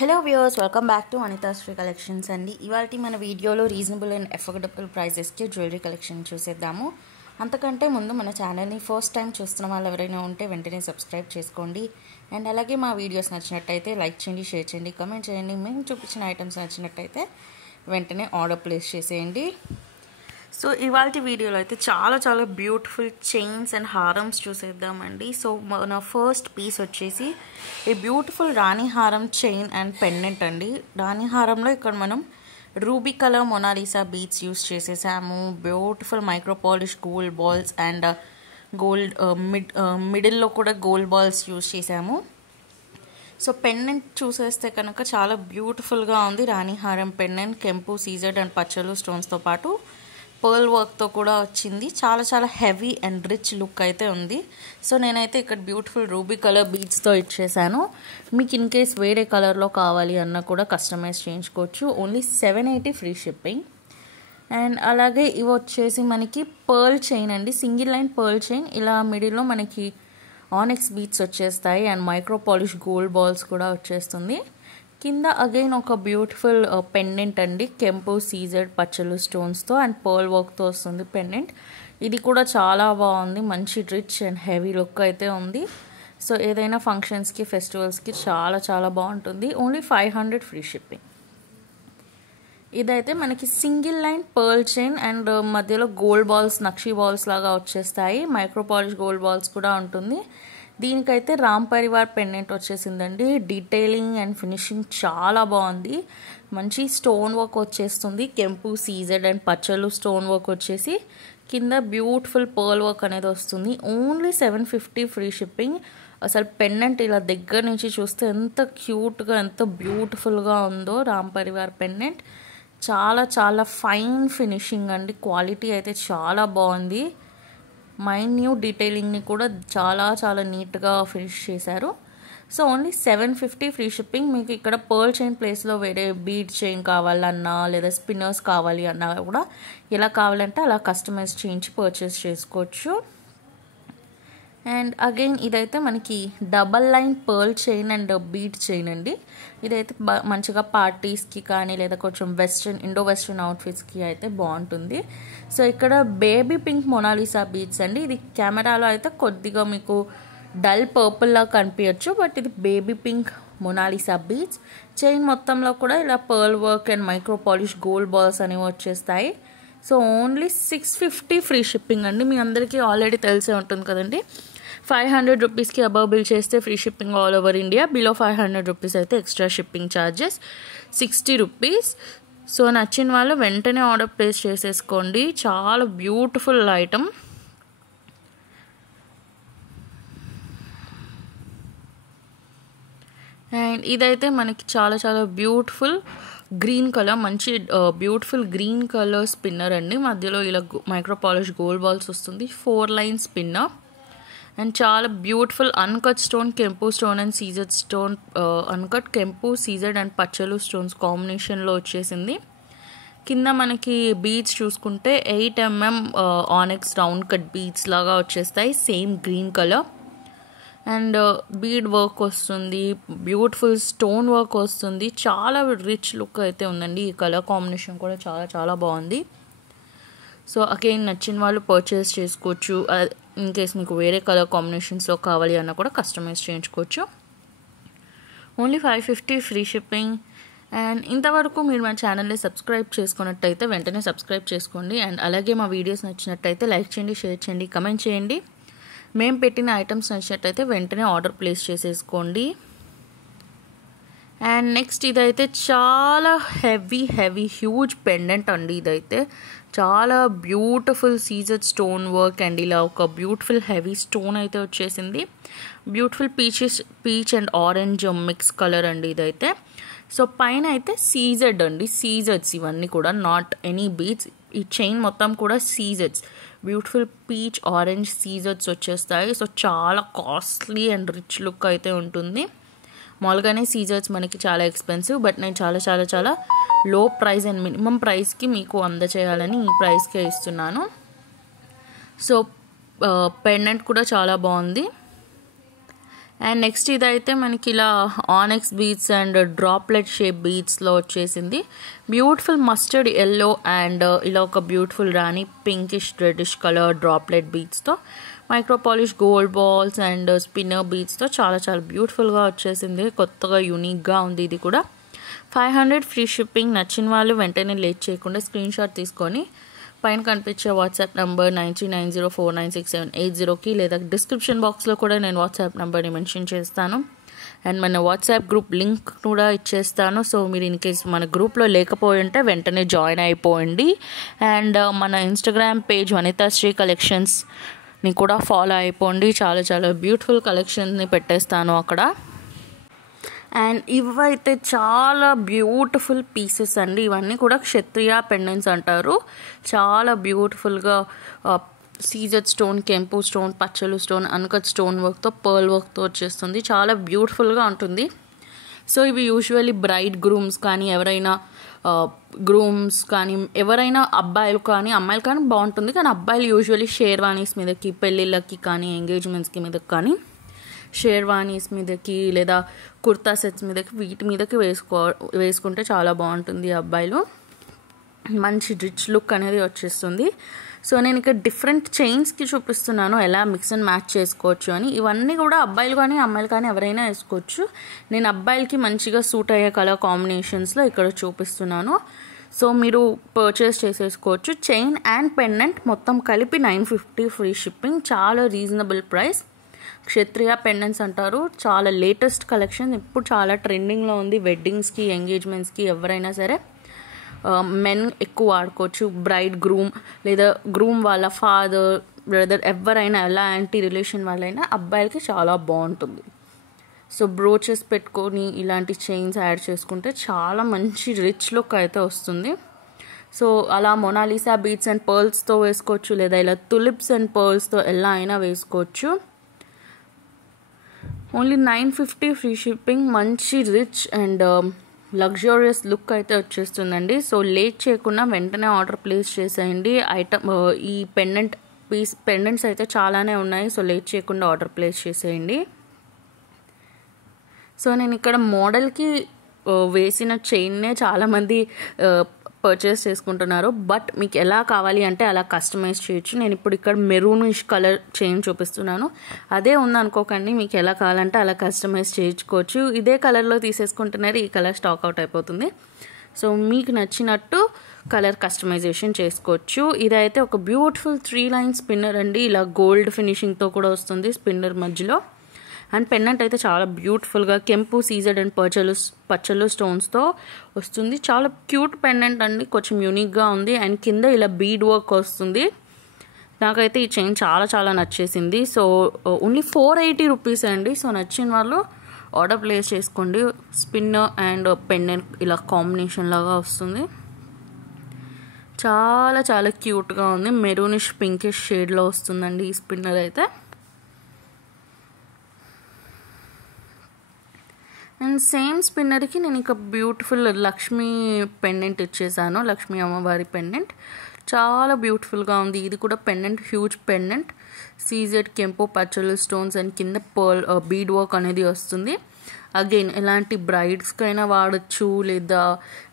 Hello viewers, welcome back to Anitha Sri collections అండి. ఇవాళ మన వీడియోలో రీజనబుల్ అండ్ అఫోర్డబుల్ ప్రైజెస్కి జ్యువెలరీ కలెక్షన్ చూసేద్దాము. అంతకంటే ముందు మన ఛానల్ని ఫస్ట్ టైం చూస్తున్న వాళ్ళు ఎవరైనా ఉంటే వెంటనే సబ్స్క్రైబ్ చేసుకోండి. అండ్ అలాగే మా వీడియోస్ నచ్చినట్టయితే లైక్ చేయండి, షేర్ చేయండి, కమెంట్ చేయండి. మేము చూపించిన ఐటమ్స్ నచ్చినట్టయితే వెంటనే ఆర్డర్ ప్లేస్ చేసేయండి. సో ఇవాళ వీడియోలో అయితే చాలా బ్యూటిఫుల్ చైన్స్ అండ్ హారమ్స్ చూసేద్దామండి. సో మన ఫస్ట్ పీస్ వచ్చేసి ఈ బ్యూటిఫుల్ రాణి హారం చైన్ అండ్ పెండెంట్ అండి. రాణి హారంలో ఇక్కడ మనం ruby colour Monalisa beads use చేసేసాము. Beautiful micro polish gold balls and gold మిడిల్లో కూడా గోల్డ్ బాల్స్ యూస్ చేసాము. సో పెండెంట్ చూసేస్తే కనుక చాలా బ్యూటిఫుల్గా ఉంది. రాణి హారం పెండెంట్ కెంపు సీజర్డ్ అండ్ పచ్చలు స్టోన్స్తో పాటు పర్ల్ వర్క్తో కూడా వచ్చింది. చాలా హెవీ అండ్ రిచ్ లుక్ అయితే ఉంది. సో నేనైతే ఇక్కడ బ్యూటిఫుల్ రూబీ కలర్ బీడ్స్తో ఇచ్చేసాను. మీకు ఇన్ కేస్ వేరే కలర్లో కావాలి అన్న కూడా కస్టమైజ్ చేయించుకోవచ్చు. Only 780 free shipping. అండ్ అలాగే ఇవి వచ్చేసి మనకి పర్ల్ చైన్ అండి, సింగిల్ లైన్ పర్ల్ చైన్. ఇలా మిడిల్లో మనకి ఆనెక్స్ బీడ్స్ వచ్చేస్తాయి and micro polish gold balls కూడా వచ్చేస్తుంది. కింద అగైన్ ఒక బ్యూటిఫుల్ పెండెంట్ అండి, కెంపు సీజర్డ్ పచ్చలు స్టోన్స్తో అండ్ పర్ల్ వర్క్తో వస్తుంది పెండెంట్. ఇది కూడా చాలా బాగుంది, మంచి రిచ్ అండ్ హెవీ లుక్ అయితే ఉంది. సో ఏదైనా ఫంక్షన్స్కి ఫెస్టివల్స్కి చాలా బాగుంటుంది. Only 500 free shipping. ఇదైతే మనకి single line pearl chain and మధ్యలో గోల్డ్ బాల్స్ నక్షి బాల్స్ లాగా వచ్చేస్తాయి. మైక్రో పాలిష్ గోల్డ్ బాల్స్ కూడా ఉంటుంది. దీనికైతే రామ్ పరివార్ పెండెంట్ వచ్చేసిందండి. డీటెయిలింగ్ అండ్ ఫినిషింగ్ చాలా బాగుంది. మంచి స్టోన్ వర్క్ వచ్చేస్తుంది. కెంపు సీజెడ్ అండ్ పచ్చలు స్టోన్ వర్క్ వచ్చేసి కింద బ్యూటిఫుల్ పర్ల్ వర్క్ అనేది వస్తుంది. Only 750 free shipping. అసలు పెండెంట్ ఇలా దగ్గర నుంచి చూస్తే ఎంత క్యూట్గా ఎంత బ్యూటిఫుల్గా ఉందో రామ్ పరివార్ పెండెంట్. చాలా ఫైన్ ఫినిషింగ్ అండి. క్వాలిటీ అయితే చాలా బాగుంది. మైన్యూట్ డీటెయిలింగ్ని కూడా చాలా నీట్గా ఫినిష్ చేశారు. So only 750 free shipping. మీకు ఇక్కడ పర్ల్ చైన్ ప్లేస్లో వేరే బీడ్ చైన్ కావాలన్నా లేదా స్పిన్నర్స్ కావాలి అన్నా కూడా ఎలా కావాలంటే అలా కస్టమైజ్ చేయించి పర్చేస్ చేసుకోవచ్చు. అండ్ అగైన్ ఇదైతే మనకి double line pearl chain and bead chain అండి. ఇదైతే మంచిగా పార్టీస్కి కానీ లేదా కొంచెం ఇండో వెస్ట్రన్ అవుట్ఫిట్స్కి అయితే బాగుంటుంది. సో ఇక్కడ బేబీ పింక్ మొనాలిసా బీడ్స్ అండి. ఇది కెమెరాలో అయితే కొద్దిగా మీకు డల్ పర్పుల్లా కనిపించచ్చు, బట్ ఇది baby pink Mona Lisa beads. Chain మొత్తంలో కూడా ఇలా pearl work and micro polish gold balls అనేవి వచ్చేస్తాయి. సో ఓన్లీ 650 ఫ్రీ షిప్పింగ్ అండి. మీ అందరికీ ఆల్రెడీ తెలిసే ఉంటుంది కదండి. 500 రూపీస్కి అబవ్ బిల్ చేస్తే free shipping all over India. Below 500 rupees అయితే extra shipping charges 60 rupees. So నచ్చిన వాళ్ళు వెంటనే ఆర్డర్ ప్లేస్ చేసేసుకోండి. చాలా బ్యూటిఫుల్ ఐటమ్. అండ్ ఇదైతే మనకి చాలా బ్యూటిఫుల్ గ్రీన్ కలర్, మంచి బ్యూటిఫుల్ గ్రీన్ కలర్ స్పిన్నర్ అండి. మధ్యలో ఇలా మైక్రో పాలిష్ గోల్డ్ బాల్స్ వస్తుంది. 4 లైన్ స్పిన్నర్ అండ్ చాలా బ్యూటిఫుల్ అన్కట్ స్టోన్ కెంపు స్టోన్ అండ్ సీజర్డ్ స్టోన్, అన్కట్ కెంపు సీజర్డ్ అండ్ పచ్చలు స్టోన్స్ కాంబినేషన్లో వచ్చేసింది. కింద మనకి బీడ్స్ చూసుకుంటే 8 mm ఆనెక్స్ రౌండ్ కట్ బీడ్స్ లాగా వచ్చేస్తాయి, same green colour. And bead work వస్తుంది, బ్యూటిఫుల్ స్టోన్ వర్క్ వస్తుంది. చాలా రిచ్ లుక్ అయితే ఉందండి. ఈ కలర్ కాంబినేషన్ కూడా చాలా బాగుంది. సో అగైన్ నచ్చిన వాళ్ళు పర్చేస్ చేసుకోవచ్చు. ఇన్ కేస్ మీకు వేరే కలర్ కాంబినేషన్స్లో కావాలి అన్న కూడా కస్టమైజ్ చేయించుకోవచ్చు. Only 550 free shipping. అండ్ ఇంతవరకు మీరు మా ఛానల్ని సబ్స్క్రైబ్ చేసుకున్నట్టయితే వెంటనే సబ్స్క్రైబ్ చేసుకోండి. అండ్ అలాగే మా వీడియోస్ నచ్చినట్టయితే లైక్ చేయండి, షేర్ చేయండి, కమెంట్ చేయండి. మేము పెట్టిన ఐటమ్స్ నచ్చినట్టయితే వెంటనే ఆర్డర్ ప్లేస్ చేసేసుకోండి. అండ్ నెక్స్ట్ ఇదైతే చాలా హెవీ హ్యూజ్ పెండెంట్ అండి. ఇదైతే చాలా బ్యూటిఫుల్ సీజర్డ్ స్టోన్ వర్క్ అండ్ ఇలా ఒక బ్యూటిఫుల్ హెవీ స్టోన్ అయితే వచ్చేసింది. Beautiful peach and orange mix colour అండి ఇదైతే. సో పైన అయితే సీజర్డ్ అండి, సీజర్డ్స్ ఇవన్నీ కూడా, నాట్ ఎనీ బీడ్స్. ఈ చైన్ మొత్తం కూడా సీజర్డ్స్, బ్యూటిఫుల్ పీచ్ ఆరెంజ్ సీజర్డ్స్ వచ్చేస్తాయి. సో చాలా కాస్ట్లీ అండ్ రిచ్ లుక్ అయితే ఉంటుంది. మామూలుగానే సీజర్స్ మనకి చాలా ఎక్స్పెన్సివ్, బట్ నేను చాలా లో ప్రైస్ అండ్ మినిమం ప్రైస్కి మీకు అందచేయాలని ఈ ప్రైస్కే ఇస్తున్నాను. సో పెండెంట్ కూడా చాలా బాగుంది. అండ్ నెక్స్ట్ ఇదైతే మనకి ఇలా onyx beads and droplet shape బీడ్స్లో వచ్చేసింది. బ్యూటిఫుల్ మస్టర్డ్ ఎల్లో అండ్ ఇలా ఒక బ్యూటిఫుల్ రాణి పింకిష్ రెడ్డిష్ కలర్ డ్రాప్లెట్ బీడ్స్తో micro polish gold balls and spinner బీడ్స్తో చాలా చాలా బ్యూటిఫుల్గా వచ్చేసింది. కొత్తగా యూనిక్గా ఉంది. ఇది కూడా 500 ఫ్రీ షిప్పింగ్. నచ్చిన వాళ్ళు వెంటనే లేట్ చేయకుండా స్క్రీన్ షాట్ తీసుకొని పైన కనిపించే వాట్సాప్ నెంబర్ 9390496780కి లేదా డిస్క్రిప్షన్ బాక్స్లో కూడా నేను వాట్సాప్ నెంబర్ని మెన్షన్ చేస్తాను. అండ్ మన వాట్సాప్ గ్రూప్ లింక్ కూడా ఇచ్చేస్తాను. సో మీరు ఇన్ కేస్ మన గ్రూప్లో లేకపోయి ఉంటే వెంటనే జాయిన్ అయిపోండి. అండ్ మన ఇన్స్టాగ్రామ్ పేజ్ వనితాశ్రీ కలెక్షన్స్ని కూడా ఫాలో అయిపోండి. చాలా చాలా బ్యూటిఫుల్ కలెక్షన్స్ని పెట్టేస్తాను అక్కడ. అండ్ ఇవైతే చాలా బ్యూటిఫుల్ పీసెస్ అండి. ఇవన్నీ కూడా క్షత్రియ పెండెంట్స్ అంటారు. చాలా బ్యూటిఫుల్గా సీజెడ్ స్టోన్, కెంపు స్టోన్, పచ్చలు స్టోన్, అన్కట్ స్టోన్ వర్క్తో పర్ల్ వర్క్తో వచ్చేస్తుంది. చాలా బ్యూటిఫుల్గా ఉంటుంది. సో ఇవి యూజువల్లీ బ్రైడ్ గ్రూమ్స్ కానీ ఎవరైనా గ్రూమ్స్ కానీ ఎవరైనా అబ్బాయిలు కానీ అమ్మాయిలు కానీ బాగుంటుంది. కానీ అబ్బాయిలు యూజువల్లీ షేర్వానీస్ మీదకి, పెళ్ళిళ్ళకి కానీ ఎంగేజ్మెంట్స్కి మీదకి కానీ షేర్వానీస్ మీదకి లేదా కుర్తా సెట్స్ మీదకి వీటి మీదకి వేసుకుంటే చాలా బాగుంటుంది. అబ్బాయిలు మంచి రిచ్ లుక్ అనేది వచ్చేస్తుంది. సో నేను ఇక్కడ డిఫరెంట్ చైన్స్కి చూపిస్తున్నాను ఎలా మిక్స్ అండ్ మ్యాచ్ చేసుకోవచ్చు అని. ఇవన్నీ కూడా అబ్బాయిలు కానీ అమ్మాయిలు కానీ ఎవరైనా వేసుకోవచ్చు. నేను అబ్బాయిలకి మంచిగా సూట్ అయ్యే కలర్ కాంబినేషన్స్లో ఇక్కడ చూపిస్తున్నాను. సో మీరు పర్చేస్ చేసేసుకోవచ్చు. చైన్ అండ్ పెండెంట్ మొత్తం కలిపి 950 ఫ్రీ షిప్పింగ్. చాలా రీజనబుల్ ప్రైస్. క్షత్రియ పెండెంట్స్ అంటారు. చాలా లేటెస్ట్ కలెక్షన్. ఇప్పుడు చాలా ట్రెండింగ్లో ఉంది. వెడ్డింగ్స్కి, ఎంగేజ్మెంట్స్కి ఎవరైనా సరే మెన్ ఎక్కువ వాడుకోవచ్చు. బ్రైడ్ గ్రూమ్ లేదా గ్రూమ్ వాళ్ళ ఫాదర్, బ్రదర్ ఎవరైనా ఎలాంటి రిలేషన్ వాళ్ళైనా అబ్బాయిలకి చాలా బాగుంటుంది. సో బ్రోచెస్ పెట్టుకొని ఇలాంటి చైన్స్ యాడ్ చేసుకుంటే చాలా మంచి రిచ్ లుక్ అయితే వస్తుంది. సో అలా మొనాలిసా బీడ్స్ అండ్ పర్ల్స్తో వేసుకోవచ్చు లేదా ఇలా తులిప్స్ అండ్ పర్ల్స్తో ఎలా అయినా వేసుకోవచ్చు. Only 950 free shipping. మంచి రిచ్ అండ్ లగ్జరియస్ లుక్ అయితే వచ్చేస్తుందండి. సో లేట్ చేయకుండా వెంటనే ఆర్డర్ ప్లేస్ చేసేయండి. ఈ పెండెంట్స్ అయితే చాలానే ఉన్నాయి. సో లేట్ చేయకుండా ఆర్డర్ ప్లేస్ చేసేయండి. సో నేను ఇక్కడ మోడల్కి వేసిన చైన్నే చాలామంది పర్చేస్ చేసుకుంటున్నారు. బట్ మీకు ఎలా కావాలి అంటే అలా కస్టమైజ్ చేయొచ్చు. నేను ఇప్పుడు ఇక్కడ మెరూనిష్ కలర్ చైన్ చూపిస్తున్నాను. అదే ఉందనుకోకండి, మీకు ఎలా కావాలంటే అలా కస్టమైజ్ చేయించుకోవచ్చు. ఇదే కలర్లో తీసేసుకుంటున్నారు, ఈ కలర్ స్టాక్ అవుట్ అయిపోతుంది. సో మీకు నచ్చినట్టు కలర్ కస్టమైజేషన్ చేసుకోవచ్చు. ఇదైతే ఒక బ్యూటిఫుల్ 3 లైన్ స్పిన్నర్ అండి. ఇలా గోల్డ్ ఫినిషింగ్తో కూడా వస్తుంది స్పిన్నర్ మధ్యలో. అండ్ పెండెంట్ అయితే చాలా బ్యూటిఫుల్గా కెంపు, సీజెడ్ అండ్ పచ్చలు స్టోన్స్తో వస్తుంది. చాలా క్యూట్ పెండెంట్ అండి. కొంచెం యూనిక్గా ఉంది. అండ్ కింద ఇలా బీడ్ వర్క్ వస్తుంది. నాకైతే ఈ చైన్ చాలా చాలా నచ్చేసింది. సో ఓన్లీ 480 రూపీస్ అండి. సో నచ్చిన వాళ్ళు ఆర్డర్ ప్లేస్ చేసుకోండి. స్పిన్నర్ అండ్ పెండెంట్ ఇలా కాంబినేషన్ లాగా వస్తుంది. చాలా చాలా క్యూట్గా ఉంది. మెరూనిష్ పింకిష్ షేడ్లో వస్తుందండి ఈ స్పిన్నర్ అయితే. అండ్ సేమ్ స్పిన్నర్కి నేను ఇక బ్యూటిఫుల్ లక్ష్మీ పెండెంట్ ఇచ్చేసాను. లక్ష్మీ అమ్మవారి పెండెంట్ చాలా బ్యూటిఫుల్గా ఉంది. ఇది కూడా పెండెంట్ హ్యూజ్ పెండెంట్. సీజెడ్ కెంపు పచ్చలు స్టోన్స్ అండ్ కింద పర్ల్ బీడ్ వర్క్ అనేది వస్తుంది. అగైన్ ఎలాంటి బ్రైడ్స్కి అయినా వాడచ్చు లేదా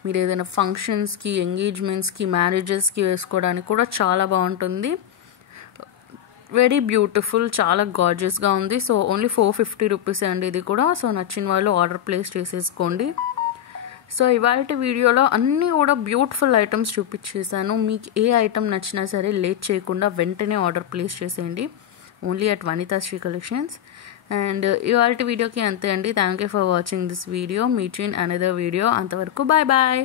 మీరు ఏదైనా ఫంక్షన్స్కి, ఎంగేజ్మెంట్స్కి, మ్యారేజెస్కి వేసుకోవడానికి కూడా చాలా బాగుంటుంది. వెరీ బ్యూటిఫుల్, చాలా గార్జియస్గా ఉంది. సో ఓన్లీ 450 రూపీస్ అండి ఇది కూడా. సో నచ్చిన వాళ్ళు ఆర్డర్ ప్లేస్ చేసేసుకోండి. సో ఇవాళ వీడియోలో అన్నీ కూడా బ్యూటిఫుల్ ఐటమ్స్ చూపించేసాను. మీకు ఏ ఐటమ్ నచ్చినా సరే లేట్ చేయకుండా వెంటనే ఆర్డర్ ప్లేస్ చేసేయండి. Only at Vanithasri collections. And ఇవాళ వీడియోకి అంతే అండి. Thank you for watching this video. Meet you in another video. అంతవరకు బాయ్ బాయ్.